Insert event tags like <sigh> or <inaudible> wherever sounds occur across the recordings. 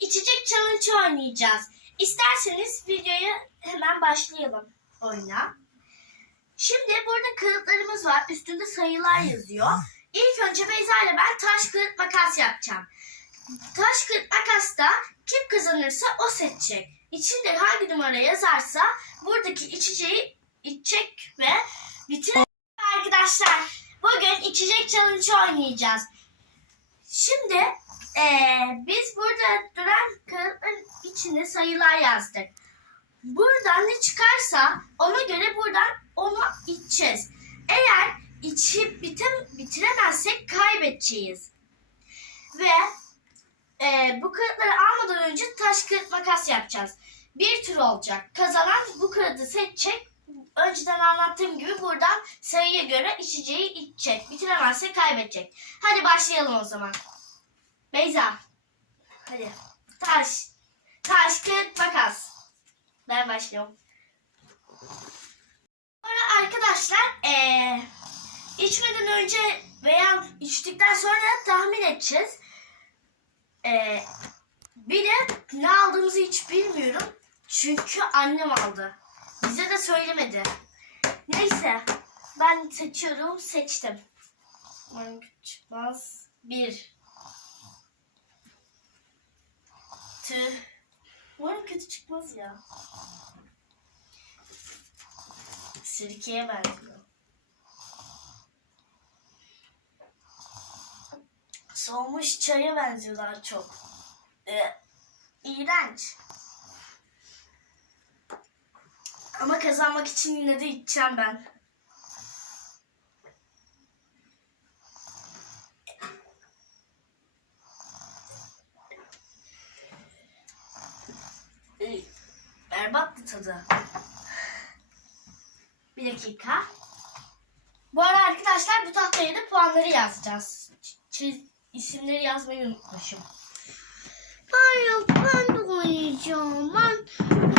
içecek challenge oynayacağız. İsterseniz videoya hemen başlayalım oyuna. Şimdi burada kağıtlarımız var. Üstünde sayılar yazıyor. İlk önce Beyza ile ben taş kağıt makas yapacağım. Taş kağıt makasta kim kazanırsa o seçecek. İçinde hangi numara yazarsa buradaki içeceği içecek ve bitirecek. Arkadaşlar bugün içecek challenge oynayacağız. Şimdi eee, biz burada duran kağıtların içine sayılar yazdık. Buradan ne çıkarsa ona göre buradan onu içeceğiz. Eğer içip bitim, bitiremezsek kaybedeceğiz. Ve eee, bu kağıtları almadan önce taş kağıt makas yapacağız. Bir tur olacak. Kazanan bu kağıdı seçecek. Önceden anlattığım gibi buradan sayıya göre içeceği içecek. Bitiremezse kaybedecek. Hadi başlayalım o zaman. Beyza. Hadi. Taş. Taş, kağıt, makas. Ben başlıyorum. Sonra arkadaşlar eee içmeden önce veya içtikten sonra tahmin edeceğiz. Eee bir de ne aldığımızı hiç bilmiyorum. Çünkü annem aldı. Bize de söylemedi. Neyse. Ben seçiyorum. Seçtim. Çıkmaz. Bir. Tüh. Umarım kötü çıkmaz ya. Sirkeye benziyor. Soğumuş çaya benziyorlar çok. Ee, iğrenç. Ama kazanmak için yine de içeceğim ben. Berbattı tadı. Bir dakika. Bu arada arkadaşlar bu tahtaya da puanları yazacağız. Çiz, isimleri yazmayı unutmuşum. Ben yok ben de oynayacağım. Ben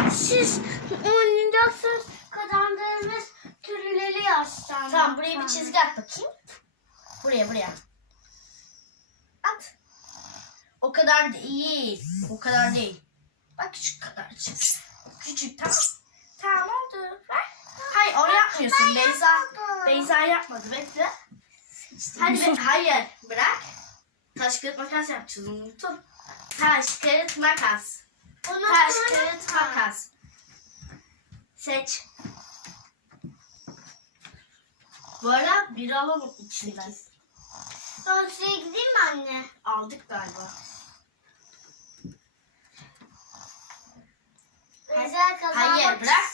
siz oynayacaksınız kazandığınız türleri yazsam. Tamam buraya bir çizgi at bakayım. Buraya buraya. At. O kadar değil. O kadar değil. Bak şu kadarcık. Küçük tamam. Tamam oldu. Ver. Hayır o yapmıyorsun. Beyza yapmadım. Beyza yapmadı. Bekle. Hadi be, <laughs> hayır bırak. Taş kağıt makas yapacağız unuttum. Taş kağıt makas. Taş kağıt makas. Seç. Bu arada bir alalım içinden. Gideyim mi anne? Aldık galiba. Kazanmak. Hayır bırak.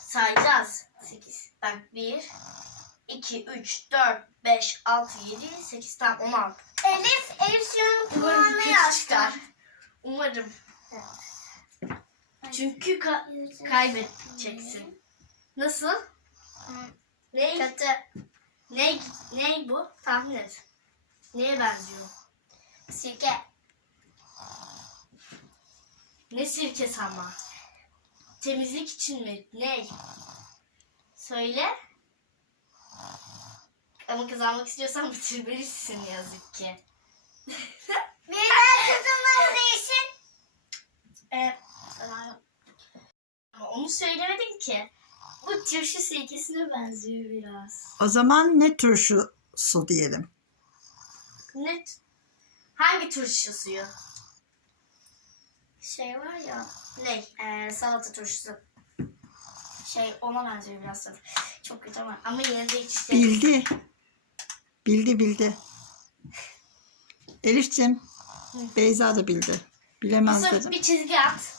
Sayacağız. 8. Bak 1, 2, 3, 4, 5, 6, 7, 8, tamam 16. Elif, Elif şunun Umarım kötü çıkar. Umarım. Çünkü ka- kaybedeceksin. Nasıl? Ne? Kötü. Ne? Ne bu? Tahmin et. Neye benziyor? Sirke. Ne sirkesi ama? Temizlik için mi? Ne? Söyle. Ama kazanmak istiyorsan <laughs> bitirmelisin yazık ki. Birden kazanmak için. Ee, ama onu söylemedin ki. Bu turşu sirkesine benziyor biraz. O zaman ne turşusu diyelim. Ne? Hangi turşu suyu? Şey var ya. Ne? Ee, salata turşusu. Şey ona benziyor biraz tabii. Çok kötü ama, ama yine de içecek. Bildi. Bildi bildi. Elif'ciğim, Beyza da bildi. Bilemez Yusuf dedim. bir çizgi at.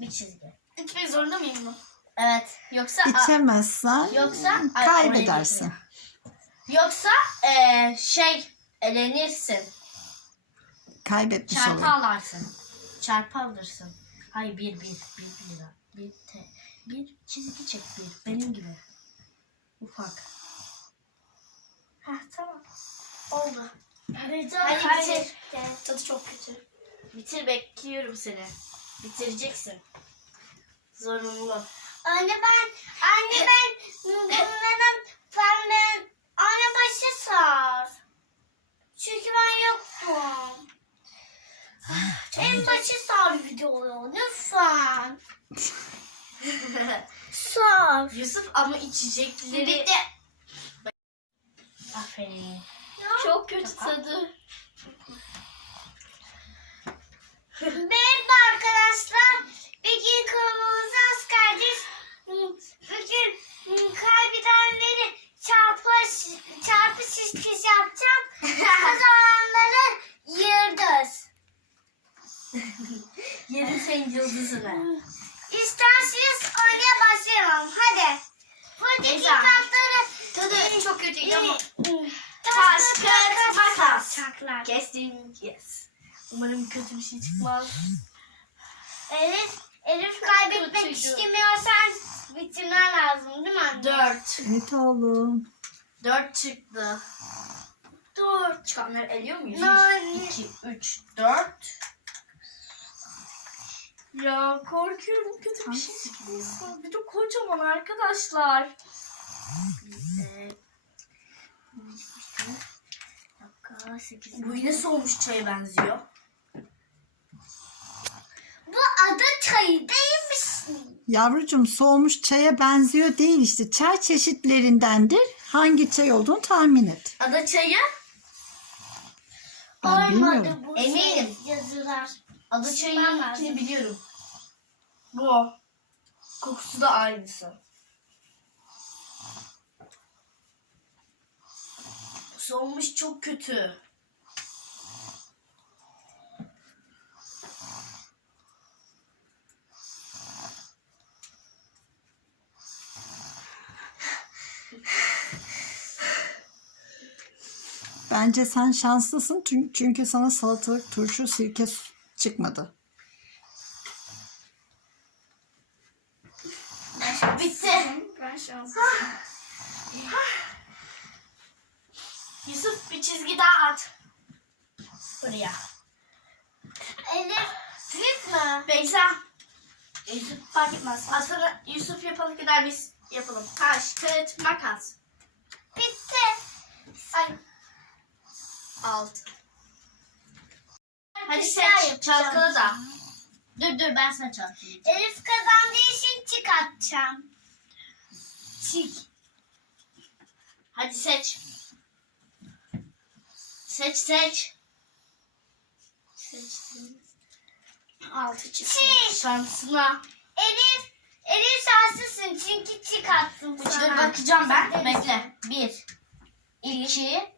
Bir çizgi. İçmek zorunda mıyım bu? Evet. Yoksa İçemezsen Yoksa- Ay, kaybedersin. yoksa ee, şey elenirsin. Kaybetmiş Çarpı olur. alarsın. Çarpı alırsın. Hayır bir bir bir bir lira. Bir te, bir çizgi çek bir. Benim gibi. Ufak. Heh tamam. Oldu. Hadi, Hadi bitir. Tadı çok kötü. Bitir bekliyorum seni. Bitireceksin. Zorunlu. Anne ben, anne ben <laughs> bunların pembe anne başı sar. Çünkü ben yoktum. En başı sar video lütfen. Sar. Yusuf ama içecekleri... Bitti. Aferin. Çok kötü tadı. Merhaba arkadaşlar. Bugün konumuz az kardeş. Bugün kaybedenleri çarpı, çarpı şiş senin yıldızını. <laughs> İsterseniz oynaya başlayalım. Hadi. Buradaki Beyza. kartları Tadı çok kötü ama... Taş, kağıt, makas. Çaklar. Kestim. Yes. Umarım kötü bir şey çıkmaz. Elif, Elif kaybetmek Kötüydü. istemiyorsan bitirmen lazım değil mi anne? Dört. Evet oğlum. Dört çıktı. Dört. Çıkanları eliyor muyuz? Nane. Bir, iki, üç, dört. Ya korkuyorum kötü bir şey çıkmasın. Bir de kocaman arkadaşlar. Ee, dakika. Bu yine soğumuş çaya benziyor. Bu adı çayı değilmiş. Yavrucuğum soğumuş çaya benziyor değil işte. Çay çeşitlerindendir. Hangi çay olduğunu tahmin et. Ada çayı. Ben bilmiyorum. Olmadı bu Eminim. yazılar. Ada ikini biliyorum. Bu. Kokusu da aynısı. Soğumuş çok kötü. Bence sen şanslısın çünkü sana salatalık, turşu, sirke çıkmadı. Bitti. Şanslıyım. Yusuf bir çizgi daha at. Buraya. Elif büyük mü? Beyza. Yusuf fark etmez. Aslında Yusuf yapalım kadar biz yapalım. Taş, kağıt, makas. Bitti. Ay. Altı. Hadi daha yapacağım. Çalkala da. Dur dur ben sana çalkalayayım. Elif kazandığı için çıkartacağım. Çık. Hadi seç. Seç seç. Seçtim. Altı çıktı. Çiğ. Şansına. Elif, Elif şanslısın çünkü çıkarttım Dur sana. bakacağım ben. Bekle. Bir. iki,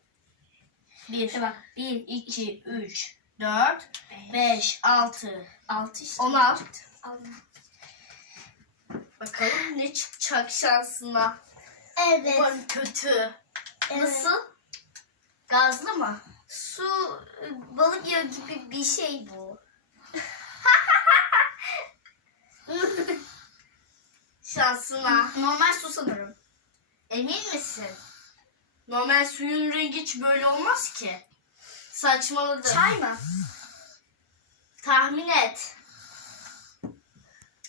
Bir. Bak. Bir, iki, üç, dört, beş, altı. Altı işte. On alt. Bakalım ne çıkacak şansına. Evet. Umarım kötü. Evet. Nasıl? Gazlı mı? Su, balık yağı gibi bir şey bu. <laughs> Şansına. Normal su sanırım. Emin misin? Normal suyun rengi hiç böyle olmaz ki. Saçmaladım. Çay mı? Tahmin et.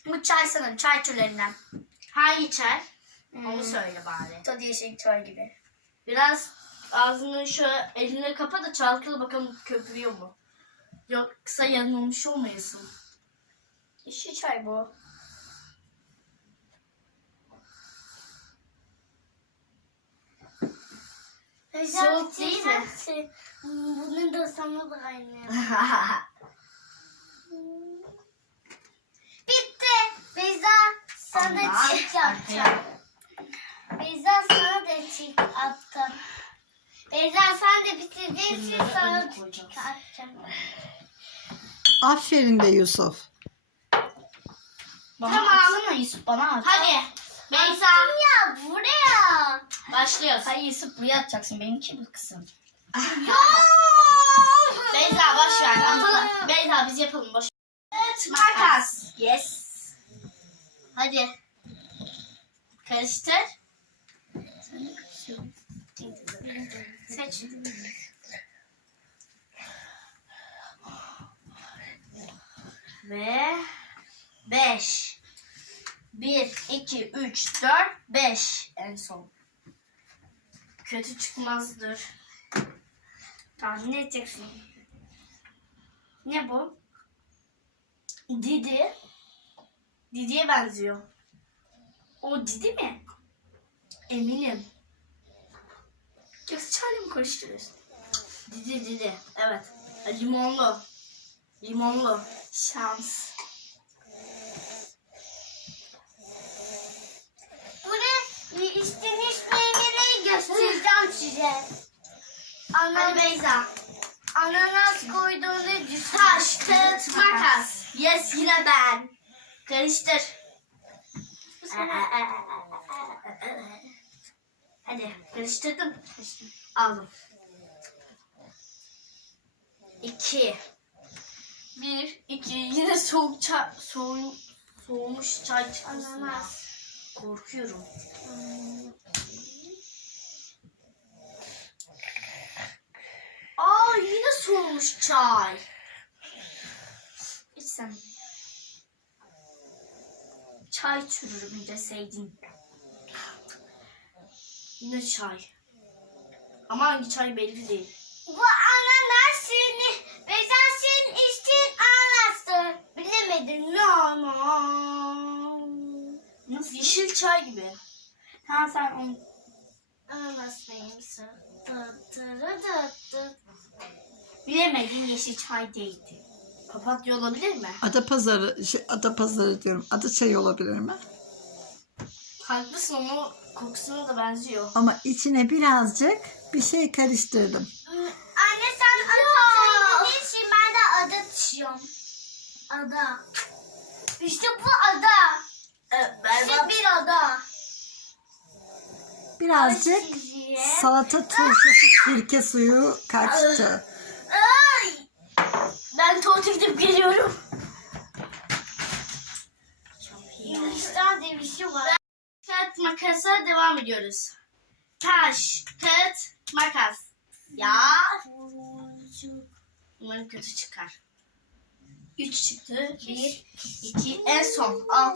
Bu çay sanırım. Çay türlerinden. Hangi çay? Hmm. Onu söyle bari. Tadı yeşil çay gibi. Biraz ağzını şöyle eline kapa da çalkala bakalım köpürüyor mu? Yoksa yanılmış olmayasın. Yeşil çay bu. Soğuk değil mi? Bunun da sana da aynı. <laughs> Beyza sana Allah, çift yapacağım. Beyza sana da çift attım. Beyza sen de bitirdiğin için sana koyacağız. çift atacağım. Aferin de Yusuf. Tamamını Yusuf bana at. Hadi. Beyza. Attım ya buraya. Başlıyoruz. Hayır Yusuf buraya atacaksın. Benimki bu kısım. Beyza boş ver. Atalım. Beyza biz yapalım boş Makas. Yes. Hadi. Karıştır. Seç. Ve beş. Bir, iki, üç, dört, beş en son. Kötü çıkmazdır. Tahmin edeceksin. Ne bu? Didi. Didi'ye benziyor. O Didi mi? Eminim. Yoksa çayla mı karıştırıyorsun? Didi Didi. Evet. Limonlu. Limonlu. Şans. Buraya istediğiniz meyveleri göstereceğim size. Ananas, Beyza. ananas koyduğunu düşün. Taş, kağıt, makas. Yes yine ben. Karıştır. Hadi karıştırdım. Aldım. İki. Bir, iki. Yine soğuk çay, soğuk, soğumuş çay çıkmasın ya. Korkuyorum. Aa yine soğumuş çay. İçsem. Çay çürürüm deseydin. Yine çay. Ama hangi çay belli değil. Bu ananas senin, Beyza senin içtiğin ananastır. Bilemedin. No, no. Nasıl? Yeşil çay gibi. Ha sen onu... Ananas tıt tıt. Bilemedin yeşil çay değildi. Papatya olabilir mi? Adapazarı, şey, Adapazarı diyorum. Adı çay olabilir mi? Haklısın ama kokusuna da benziyor. Ama içine birazcık bir şey karıştırdım. Anne sen ada değilsin. Ben de ada düşüyorum. Ada. İşte bu ada. Evet, İşte bir ada. Birazcık salata turşusu sirke suyu kaçtı. Ben tuvalete gidip geliyorum. Hindistan devisi var. Kağıt makasa devam ediyoruz. Taş, kağıt, makas. Ya. Umarım kötü çıkar. Üç çıktı. Bir, iki, en son. Al.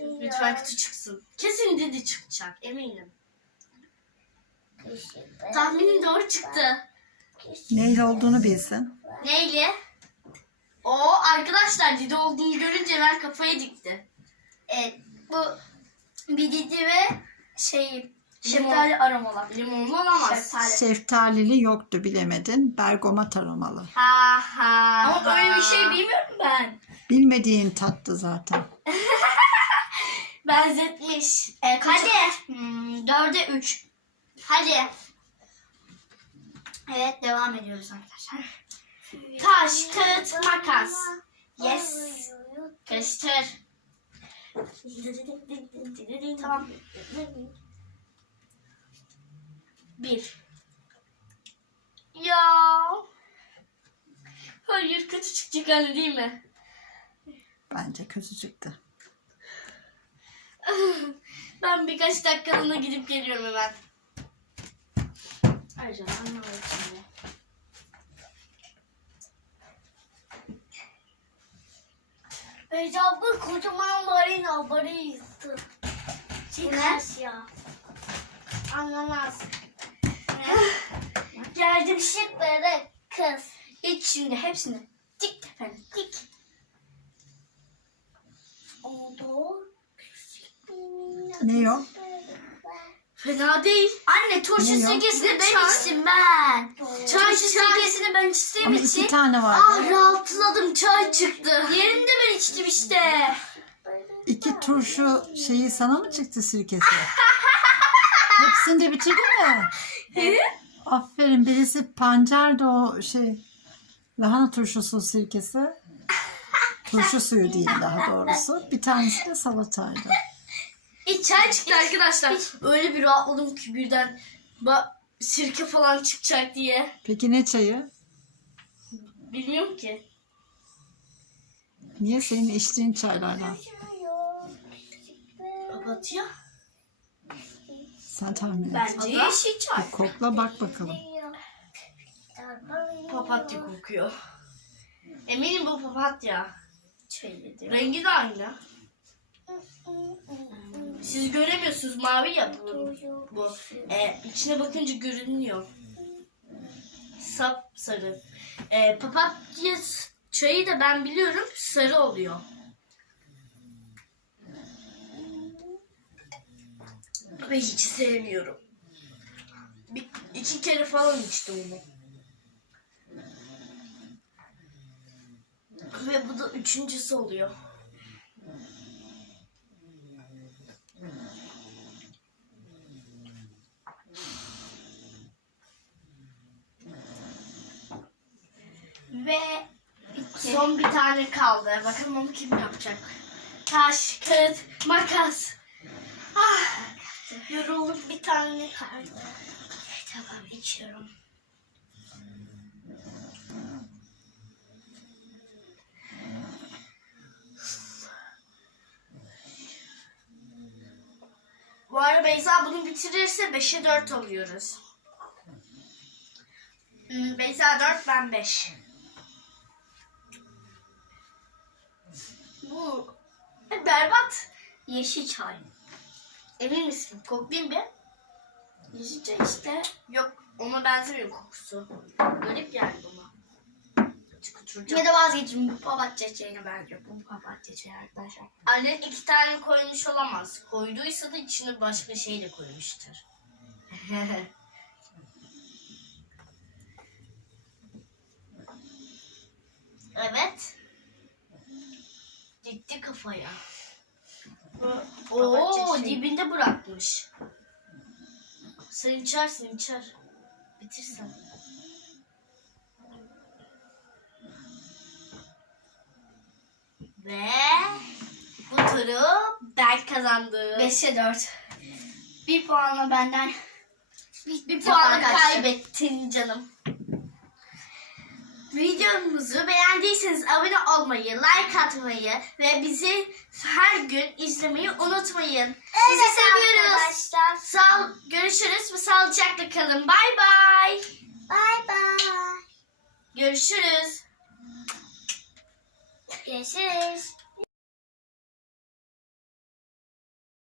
Lütfen kötü çıksın. Kesin dedi çıkacak. Eminim. Tahminim doğru çıktı. Neyle olduğunu bilsin. Neyle? O arkadaşlar Didi olduğunu görünce ben kafaya dikti. Evet bu bir Didi ve şey şeftali aromalı. Limonlu olamaz. Şeftali. Şeftalili yoktu bilemedin. Bergamat aromalı. Ha ha. Ama böyle bir şey bilmiyorum ben. Bilmediğin tattı zaten. <laughs> Benzetmiş. E, kaç? Hadi. Hmm, dörde üç. Hadi. Evet devam ediyoruz arkadaşlar. Taş, kağıt, makas. Yes. Karıştır. Tamam. Bir. Ya. Hayır kötü çıkacak anne değil mi? Bence kötü çıktı. Ben birkaç dakikalığına gidip geliyorum hemen. Ayrıca anlamadım şimdi. Beyza bu kocaman marina barıydı. Çıkar ya. Ananas. <sighs> Geldim şıkları kız. İç şimdi hepsini. Dik tepene dik. Oldu. Ne o? Fena değil. Anne turşu Ne sirkesini ben Çay. içtim ben. Çay, Turşu sirkesini ben içtiğim Ama için. iki tane var. Ah rahatladım çay çıktı. Diğerini de ben içtim işte. İki turşu şeyi sana mı çıktı sirkesi? <laughs> Hepsini de bitirdin mi? Aferin. Birisi pancardı o şey. Lahana turşusu sirkesi. <laughs> Turşu suyu değil daha doğrusu. Bir tanesi de salataydı. İç çay çıktı arkadaşlar. Öyle bir rahatladım ki birden. Ba sirke falan çıkacak diye. Peki ne çayı? Bilmiyorum ki. Niye senin içtiğin çaylardan? Papatya. Sen tahmin et. Bence yeşil çay. Bir kokla bak bakalım. Papatya kokuyor. Eminim bu papatya. Çayı. Rengi de aynı. Siz göremiyorsunuz mavi ya bu. bu. Ee, içine bakınca görünüyor. Sap sarı. Ee, papatya çayı da ben biliyorum sarı oluyor. Ve hiç sevmiyorum. Bir, iki kere falan içtim onu. Ve bu da üçüncüsü oluyor. Ve son bir tane kaldı. Bakalım onu kim yapacak? Taş, kağıt, makas. Ah, yoruldum bir tane kaldı. Tamam içiyorum. Bu arada Beyza bunu bitirirse 5'e 4 alıyoruz. Hmm, Beyza 4, ben 5. Bu berbat. Yeşil çay. Emin misin? Koklayayım bir. Yeşil çay işte. Yok ona benzemiyor kokusu. Garip yani buna. Çıkıtıracağım. Ya da vazgeçin bu papatya çayına benziyor. Bu papatya çayı arkadaşlar. Annen iki tane koymuş olamaz. Koyduysa da içine başka şey de koymuştur. <laughs> evet. Gitti kafaya. Oo şeyi. dibinde bırakmış. Sen içersin içer. Bitirsen. Ve bu turu ben kazandım. 5'e 4. Bir puanla benden bir bir puan puan kaçtı. kaybettin canım. Videomuzu beğendiyseniz abone olmayı, like atmayı ve bizi her gün izlemeyi unutmayın. Sizi seviyoruz. Arkadaşlar. Sağ görüşürüz ve sağlıcakla kalın. Bay bay. Bay bay. Görüşürüz. Görüşürüz.